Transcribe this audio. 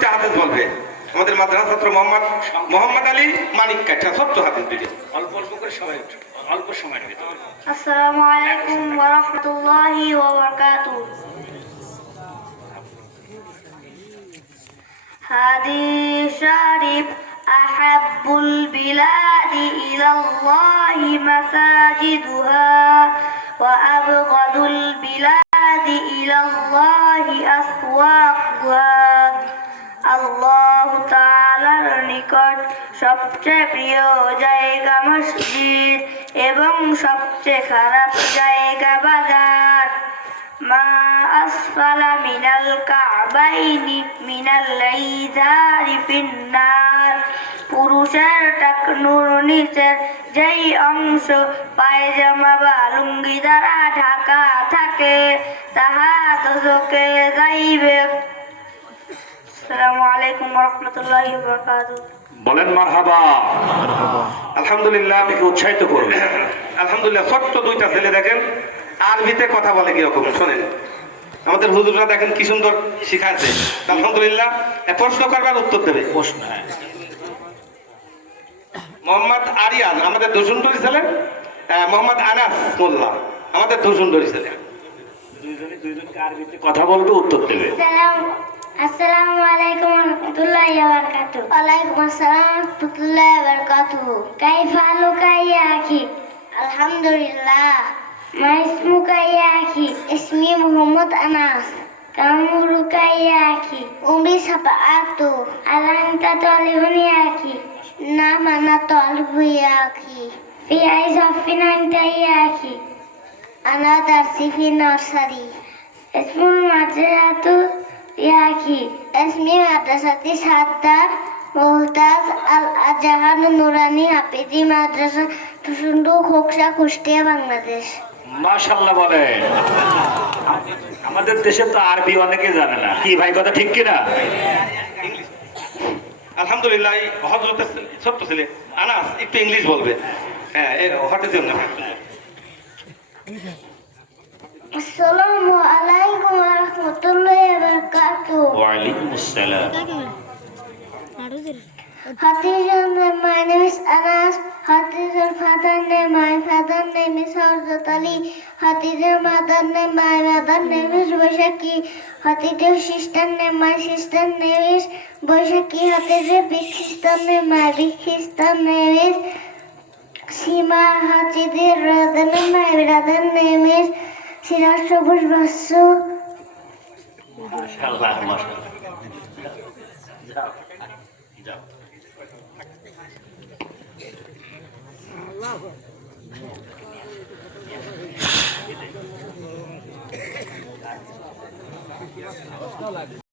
দুইটা হাদিস বলবে আমাদের মাদ্রাসা ছাত্র মোহাম্মদ আলী মানিক কাঠা ছোট্ট হাদিস দুইটা অল্প অল্প করে সবাই অল্প সময়ের ভিতরে। আসসালামু আলাইকুম ওয়া রাহমাতুল্লাহি ওয়া বারাকাতুহু। হাদিস শরীফ আহাব্বুল বিলাদি ইলাল্লাহি মাসাজিদুহা ওয়া আবগাদুল বিলাদি ইলাল্লাহি আসওয়াকুহা। আল্লাহ তাআলার নিকট সবচেয়ে প্রিয় জায়গা মসজিদ এবং সবচেয়ে খারাপ জায়গা বাজার। মা আসফালা মিনাল কাবাইনি মিনাল ইজারি ফিন্নার। পুরুষের টাকনুর নিচের যেই অংশ পায়জামা বা লুঙ্গি দ্বারা ঢাকা থাকে তাহা দোজখে যাইবে। আসসালামু আলাইকুম ওয়া রাহমাতুল্লাহি ওয়া বারাকাতুহু। বলেন মারহাবা। আলহামদুলিল্লাহ। আপনি উৎসাহিত করুন। আলহামদুলিল্লাহ। ছোট্ট দুইটা ছেলে দেখেন আরবিতে কথা বলে কিরকম শোনেন। আমাদের হুজুররা দেখেন কি সুন্দর শিখাচ্ছে। আলহামদুলিল্লাহ। প্রশ্ন করবার উত্তর দেবে। প্রশ্ন, হ্যাঁ। মোহাম্মদ আরিয়ান আমাদের ধুসুন্দরী ছেলে, মোহাম্মদ আনাস মোল্লা আমাদের ধুসুন্দরী ছেলে। দুইজনকে আরবিতে কথা বলবে, উত্তর দেবে। আসসালামু আলাইকুম ওয়া রাহমাতুল্লাহি ওয়া বারাকাতুহু। ওয়ালাইকুম আসসালাম ওয়া রাহমাতুল্লাহি ওয়া বারাকাতুহু। কাইফা হালুকা ইয়া আখি? আলহামদুলিল্লাহ। মা ইসমুকা ইয়া আখি? ইসমি মুহাম্মদ আনাস। কাম উমরুকা ইয়া আখি? উমরি সাবআতু। হাল আনতা তালিবুন ইয়া আখি? নাম আনা তালিবু ইয়া আখি। ফি আই সাফিন আনতা ইয়া আখি? আনা দারসি ফি নার্সারি। ইসমুল মাদ্রাসাতু ইয়া আখি? ইসমি মাদ্রাসাতি সাদ্দার মুহতাজ আল আজহার নুরানি হাফিজি মাদ্রাসা ধুসুন্দু খোকসা কুষ্টিয়া বাংলাদেশ। মাশাআল্লাহ বলেন। আমাদের দেশে তো আরবি অনেকে জানে না, কি ভাই কথা ঠিক কিনা? আলহামদুলিল্লাহ। হযরতের ছোট্ট ছেলে আনাস একটু ইংলিশ বলবে। হ্যাঁ, হঠাৎ জন্য। আসসালামু আলাইকুম ওয়া রাহমাতুল্লাহি ওয়া বারাকাতুহু। ওয়া আলাইকুমুস সালাম। Hatice's name, my name is Anas. Hatice's father name, my father name is Hazrat Ali. Hatice's mother name, my mother name is Boishaki. Hatice's sister name, my sister name is Boishaki. Hatice's big sister name, my big sister name is Sima. Hatice's brother name, my brother name is Siraj Sabush Basu. মাশাআল্লাহ, মাশাআল্লাহ। যাও, যাও।